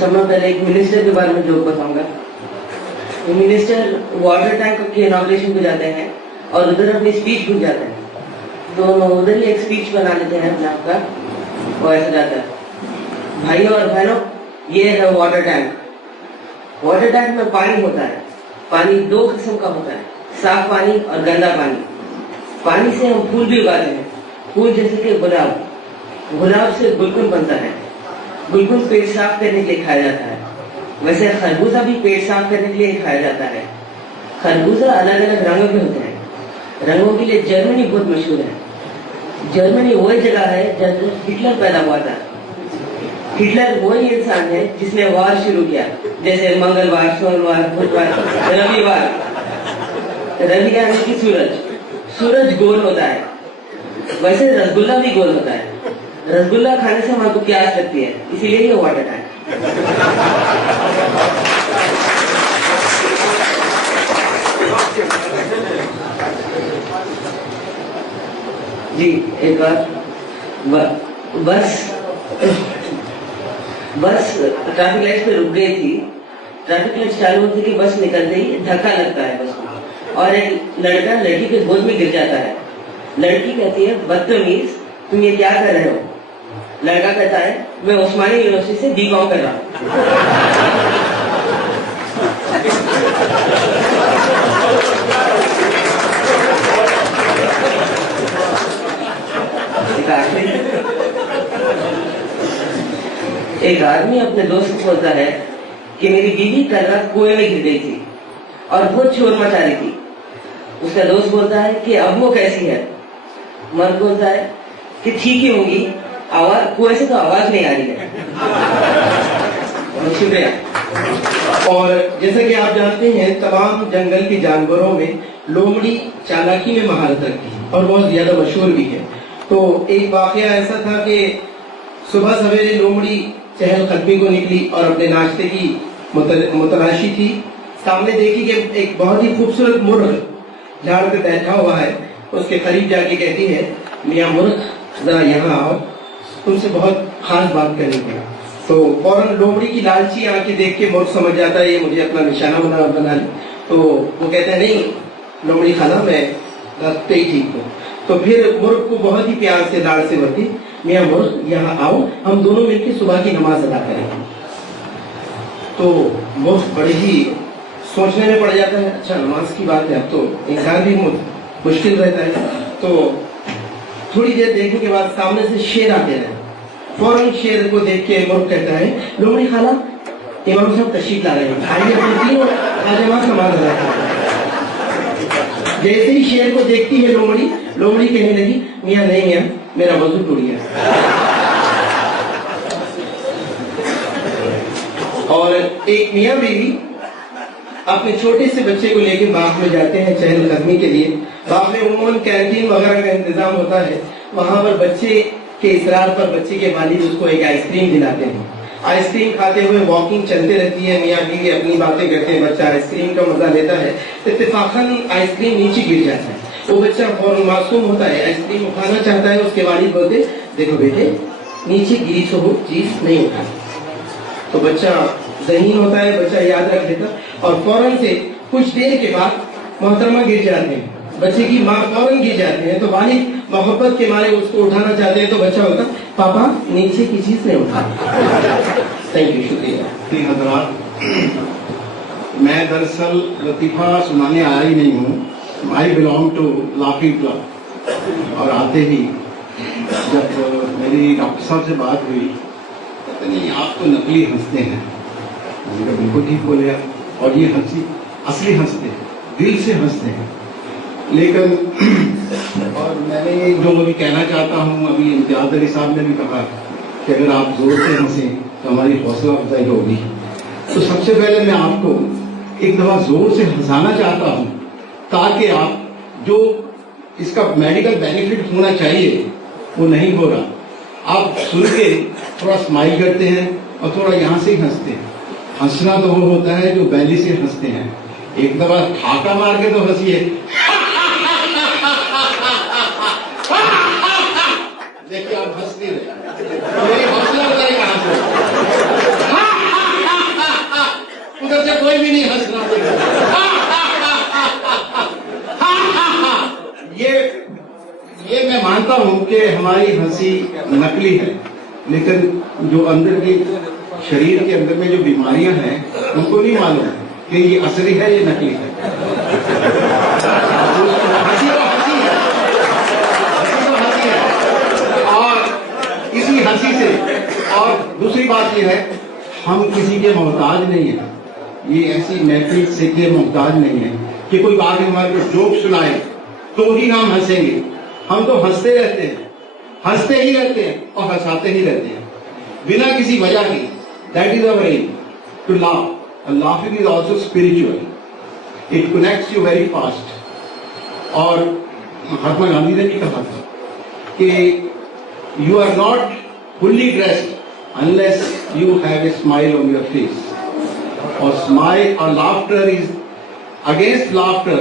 समय पहले एक मिनिस्टर के बारे में जोक बताऊंगा। मिनिस्टर वाटर टैंक के इनॉग्रेशन को जाते हैं और उधर अपनी स्पीच भूल जाते हैं, तो उधर ही एक स्पीच बना लेते हैं अपने आप का। और ऐसा जाता है, भाइयों और बहनों, ये है वाटर टैंक। वाटर टैंक में पानी होता है। पानी दो किस्म का होता है, साफ पानी और गंदा पानी। पानी से हम फूल भी उगाते हैं, फूल जैसे कि गुलाब। गुलाब से गुलकुल बनता है। गुलकुल पेट साफ करने के लिए खाया जाता है। वैसे खरबूजा भी पेट साफ करने के लिए खाया जाता है। खरबूजा अलग अलग रंगों के होते हैं। रंगों के लिए जर्मनी बहुत मशहूर है। जर्मनी वही जगह है जहाँ हिटलर पैदा हुआ था। हिटलर वही इंसान है जिसने वार शुरू किया, जैसे मंगलवार, सोमवार, बुधवार, रविवार। रवि यानी कि सूरज। सूरज गोल होता है, वैसे रसगुल्ला भी गोल होता है। रसगुल्ला खाने से हमारे को प्यास लगती है, इसीलिए ये वाटर टैंक। जी एक बार बस ट्रैफिक लाइट पे रुक गई थी। ट्रैफिक लाइट चालू होती कि बस निकलते ही धक्का लगता है बस को, और एक लड़का लड़की के गोद में गिर जाता है। लड़की कहती है, बदतमीज, तुम ये क्या कर रहे हो? लड़का कहता है, मैं उस्मानी यूनिवर्सिटी से B.Com कर रहा हूँ। एक आदमी अपने दोस्त को बोलता है कि मेरी बीवी कल रात कुएं में गिर गई थी और बहुत शोर मचा रही थी। उसका दोस्त बोलता है कि अब वो कैसी है? मर्द बोलता है कि ठीक ही होगी, आवाज कुएं से तो आवाज नहीं आ रही है। शुक्रिया। और जैसा कि आप जानते हैं, तमाम जंगल के जानवरों में लोमड़ी चालाकी में महारत रखती है और बहुत ज्यादा मशहूर भी है। तो एक वाकया ऐसा था कि सुबह सवेरे लोमड़ी चहलकदमी को निकली और अपने नाश्ते की मुतलाशी थी। सामने देखी कि एक बहुत ही खूबसूरत मुर्ग झाड़ पे बैठा हुआ है। उसके करीब जाके कहती है, मियां मुर्ग, जरा यहाँ आओ, तुमसे बहुत खास बात करनी पड़ा। तो फौरन लोमड़ी की लालची आंखें देख के मुर्ग समझ जाता है ये मुझे अपना निशाना बना ले। तो वो कहता है, नहीं लोमड़ी खाना, मैं रास्ते ही ठीक हूँ। तो फिर मुर्ग को बहुत ही प्यार से लाड़ से बोलती, मियां मुर्ग, यहाँ आओ, हम दोनों मिलकर सुबह की नमाज अदा करेंगे। तो मुर्ग बड़े ही सोचने में पड़ जाता है, अच्छा नमाज की बात है, अब तो इंसान भी मुश्किल रहता है। तो थोड़ी देर देखने के बाद सामने से शेर आते रहे। फौरन शेर को देख के मुर्ग कहता है, लोमड़ी खाला, इमाम साहब तशरीफ ला रहे हैं, आइए अपनी तीनों नमाज अदा करें। जैसे ही शेर को देखती है लोमड़ी कहने लगी, मियां नहीं मियां, मेरा वजू टूट गया। और एक मियां बीवी अपने छोटे से बच्चे को लेकर बाग में जाते हैं चहलकदमी के लिए। बाग में उन्होंने कैंटीन वगैरह का इंतजाम होता है। वहां पर बच्चे के इसरार पर बच्चे के वालिद उसको एक आइसक्रीम दिलाते हैं। आइसक्रीम खाते हुए वॉकिंग चलते रहती है, मियां बीवी अपनी बातें करते हैं, बच्चा आइसक्रीम का मजा लेता है। इत्तेफाकन आइसक्रीम नीचे गिर जाता है। वो बच्चा फौरन मासूम होता है, आइसक्रीम उठाना चाहता है। उसके वालिद बोलते, देखो बेटे, नीचे गिरी तो हो चीज नहीं उठा। तो बच्चा ज़हीन होता है, बच्चा याद रख लेता और फौरन से कुछ देर के बाद मोहतरमा गिर जाते हैं, बच्चे की माँ फौरन गिर जाते हैं। तो वालिद मोहब्बत के मारे उसको उठाना चाहते हैं, तो बच्चा होता, पापा नीचे की चीज नहीं उठा। थैंक यू, शुक्रिया। हजरात, मैं दरअसल लतीफा सुनाने आया ही नहीं हूँ। I belong to laughing club. और आते ही जब मेरी डॉक्टर साहब से बात हुई, कहते नहीं आप तो नकली हंसते हैं। बिल्कुल ठीक बोले, और ये हंसी असली हंसते हैं, दिल से हंसते हैं। लेकिन और मैंने जो अभी कहना चाहता हूँ, अभी इम्तियाज अली साहब ने भी कहा कि अगर आप जोर से हंसें तो हमारी हौसला अफजाई होगी। तो सबसे पहले मैं आपको एक दफा जोर से हंसाना चाहता हूँ, ताकि आप जो इसका मेडिकल बेनिफिट होना चाहिए वो नहीं हो रहा। आप सुन के थोड़ा स्माइल करते हैं और थोड़ा यहाँ से ही हंसते हैं। हंसना तो वो होता है जो बैली से हंसते हैं। एक दफा ठाका मार के तो हंसिए, देखिए आप हंस नहीं रहे, मेरी हौसला बताए कहां से। कोई भी नहीं हंस रहा ये मैं मानता हूं कि हमारी हंसी नकली है, लेकिन जो अंदर की शरीर के अंदर में जो बीमारियां हैं उनको नहीं मालूम कि ये असली है ये नकली है। हंसी तो हंसी है, हंसी तो हंसी है। और इसी हंसी से, और दूसरी बात ये है, हम किसी के मोहताज नहीं है, ये ऐसी महफिल से के मोहताज नहीं है कि कोई आगे हमारे को जोक सुनाए तो ही हम हंसेंगे। हम तो हंसते रहते हैं, हंसते ही रहते हैं और हंसाते ही रहते हैं बिना किसी वजह की। That is our aim, to laugh. Laughing is also spiritual, it connects you very fast. और महात्मा गांधी ने भी कहा था कि you are not fully dressed unless you have a smile on your face. Or smile or laughter is against laughter.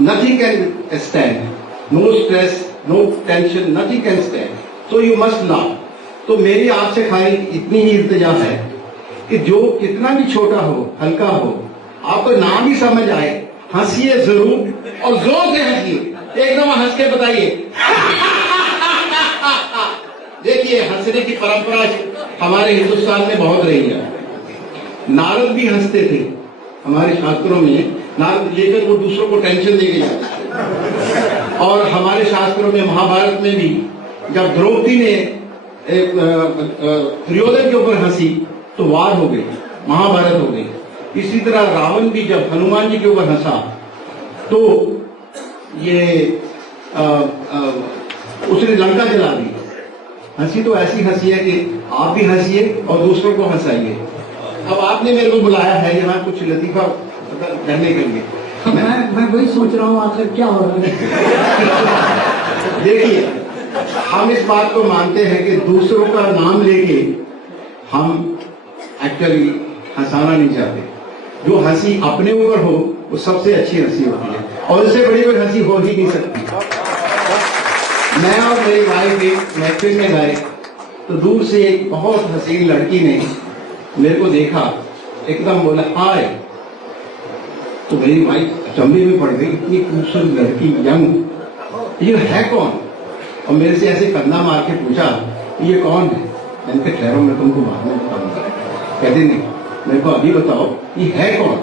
Nothing can stand. No stress, no tension, nothing can stand. So you must laugh. तो मेरी आपसे खाली इतनी ही इल्तिजा है कि जो कितना भी छोटा हो, हल्का हो, आपको नाम भी समझ आए, हंसिए जरूर और जोर से हंसिए। एकदम हंस के बताइए। देखिए, हंसने की परंपरा हमारे हिंदुस्तान में बहुत रही है। नारद भी हंसते थे, हमारे शास्त्रों में नारद लेकर वो दूसरों को टेंशन देके जाते थे। और हमारे शास्त्रों में, महाभारत में भी, जब द्रौपदी ने दुर्योधन के ऊपर हंसी तो वार हो गई, महाभारत हो गई। इसी तरह रावण भी जब हनुमान जी के ऊपर हंसा तो ये उसने लंका जला दी। हंसी तो ऐसी हंसी है कि आप भी हंसिए और दूसरों को हंसाइए। अब आपने मेरे को बुलाया है यहाँ कुछ लतीफा करने के लिए। मैं वही सोच रहा हूँ आखिर क्या हो रहा है। देखिए, हम इस बात को मानते हैं कि दूसरों का नाम लेके हम एक्चुअली हंसाना नहीं चाहते। जो हंसी अपने ऊपर हो वो सबसे अच्छी हंसी होती है और इससे बड़ी कोई हंसी हो ही नहीं सकती। मैं और मेरी वाइफ एक महफिल में गए तो दूर से एक बहुत हसीन लड़की ने मेरे को देखा, एकदम बोला हाय। तो मेरी वाइफ अचंभे में पड़ गई, इतनी खूबसूरत लड़की, यंग, ये है कौन? और मेरे से ऐसे कंधा मार के पूछा ये कौन है? मैंने कहा ठहरो, मैं तुमको बाद में बताऊंगा। कहते नहीं, मेरे को अभी बताओ ये है कौन?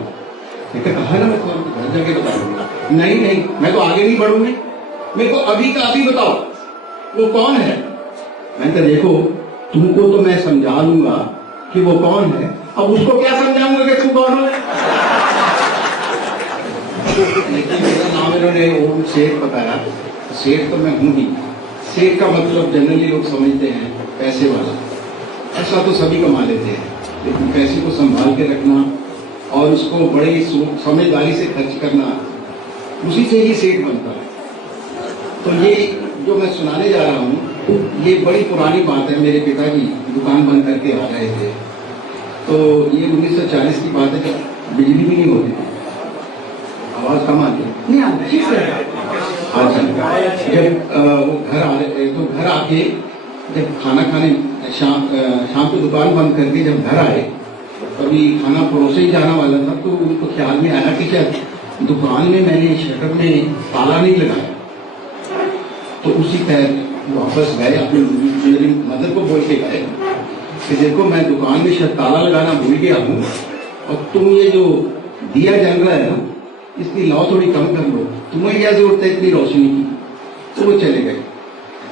कहा ना मैं तुमको घर जाके बताऊंगा। नहीं, मैं तो आगे नहीं बढ़ूंगी, मेरे को अभी का अभी बताओ वो कौन है। मैंने कहा देखो, तुमको तो मैं समझा लूंगा कि वो कौन है, अब उसको क्या समझाऊंगा कि तू कौन है। लेकिन मेरा नाम इन्होंने ओम सेठ बताया। सेठ तो मैं हूं ही। सेठ का मतलब जनरली लोग समझते हैं पैसे वाला। ऐसा तो सभी कमा लेते हैं, लेकिन पैसे को संभाल के रखना और उसको बड़ी समझदारी से खर्च करना, उसी से ही सेठ बनता है। तो ये जो मैं सुनाने जा रहा हूँ ये बड़ी पुरानी बात है। मेरे पिताजी दुकान बंद करके आ रहे थे, तो ये 1940 की बात है जब बिजली भी नहीं होती। आवाज कम आती नहीं आता, ठीक है। अच्छा, जब वो घर आ रहे तो घर आके जब खाना खाने शाम को दुकान बंद करके जब घर आए, अभी खाना परोसे ही जाना वाला था, तो उनको ख्याल में आया कि क्या दुकान में मैंने शटर में ताला नहीं लगाया। तो उसी तरह वापस गए, अपनी मेरी मदर को बोल के गए कि देखो मैं दुकान में शायद ताला लगाना भूल गया हूँ और तुम ये जो दिया जल रहा है ना, इसकी लौ थोड़ी कम कर लो, तुम्हें क्या जरूरत है इतनी रोशनी की। तो वो चले गए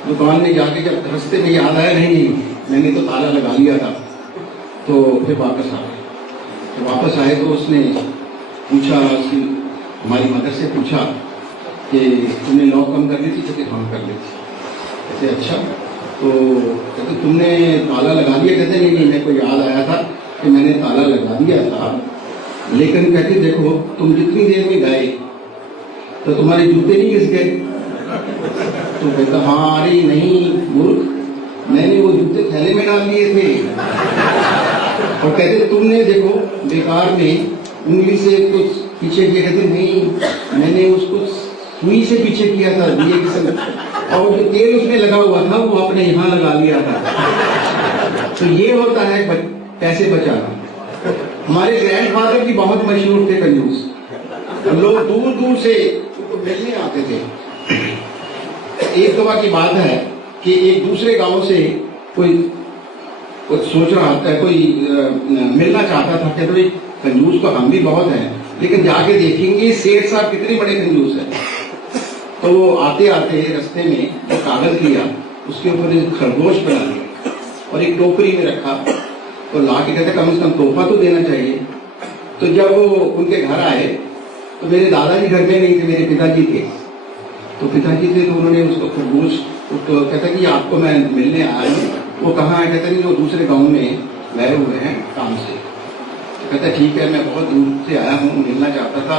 दुकान में जाके, जब रास्ते में याद आया नहीं मैंने तो ताला लगा लिया था, तो फिर वापस आ गए। तो वापस आए तो उसने पूछा, उसकी हमारी मदर से पूछा कि तुमने लौ कम कर ली थी? कहते हाँ कर ली थी। कहते अच्छा, तो कहते तुमने ताला लगा दिया? कहते नहीं, मेरे को याद आया था कि मैंने ताला लगा दिया था, लेकिन कहते देखो तुम जितनी देर में गए तो तुम्हारे जूते नहीं घिस गए? तो कहता हाँ, अरे नहीं मूर्ख, मैंने वो जूते थैले में डाल दिए थे। और कहते तुमने देखो बेकार में उंगली से कुछ पीछे किया? कहते नहीं, मैंने उसको सुई से पीछे किया था दिए की संग, और जो तेल उसमें लगा हुआ था वो आपने यहाँ लगा लिया था। तो ये होता है पैसे बचाना। हमारे ग्रैंडफादर भी बहुत मशहूर थे कंजूस। लोग दूर दूर से उनको मिलने आते थे। एक दफा की बात है कि एक दूसरे गांव से कोई सोच रहा था, कोई मिलना चाहता था कि भाई कंजूस तो हम भी बहुत हैं, लेकिन जाके देखेंगे सेठ साहब कितने बड़े कंजूस हैं। तो वो आते आते रास्ते में एक कागज लिया, उसके ऊपर एक खरगोश बना लिया और एक टोकरी में रखा और ला के कहते कम से कम तोहफा तो देना चाहिए। तो जब वो उनके घर आए तो मेरे दादाजी घर में नहीं थे, मेरे पिताजी थे। तो पिताजी थे तो उन्होंने उसको खरगोश, तो कहता कि आपको मैं मिलने आया हूँ। वो कहाँ है? कहता नहीं वो दूसरे गांव में गए हुए हैं काम से। तो कहता ठीक है, मैं बहुत दूर से आया हूँ, मिलना चाहता था,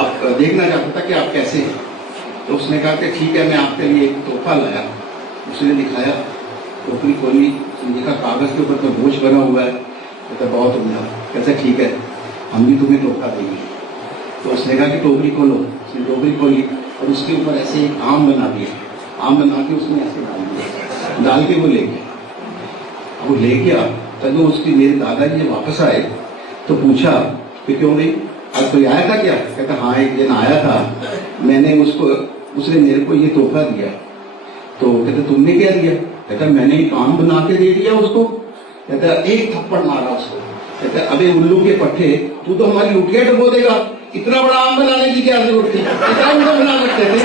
आप देखना चाहता था कि आप कैसे हैं। तो उसने कहा कि ठीक है, मैं आपके लिए एक तोहफा लाया। उसने दिखाया, टोकरी खोली, देखा कागज के ऊपर खरगोश बना हुआ है। कहता बहुत उम्दा। कहता ठीक है, हम भी तुम्हें तोहफा देंगे। तो उसने कहा कि टोकरी खोलो। उसने टोकरी खोली और उसके ऊपर ऐसे एक आम बना दिया। आम बना के उसने ऐसे डाल दिया, डाल के वो ले गया। अब वो ले गया तब उसकी मेरे दादाजी जब वापस आए तो पूछा कि क्यों नहीं, आज कोई आया था क्या? कहता हाँ, एक दिन आया था, मैंने उसने मेरे को ये तोहफा दिया। तो कहते तुमने क्या दिया? कहता मैंने एक आम बना के दे दिया उसको। कहता एक थप्पड़ मारा उसको। कहता अबे उल्लू के पट्टे, तू तो हमारी लुटिया डुबो देगा, इतना बड़ा आम बनाने की क्या जरूरत थी? इतना बड़ा बना सकते थे।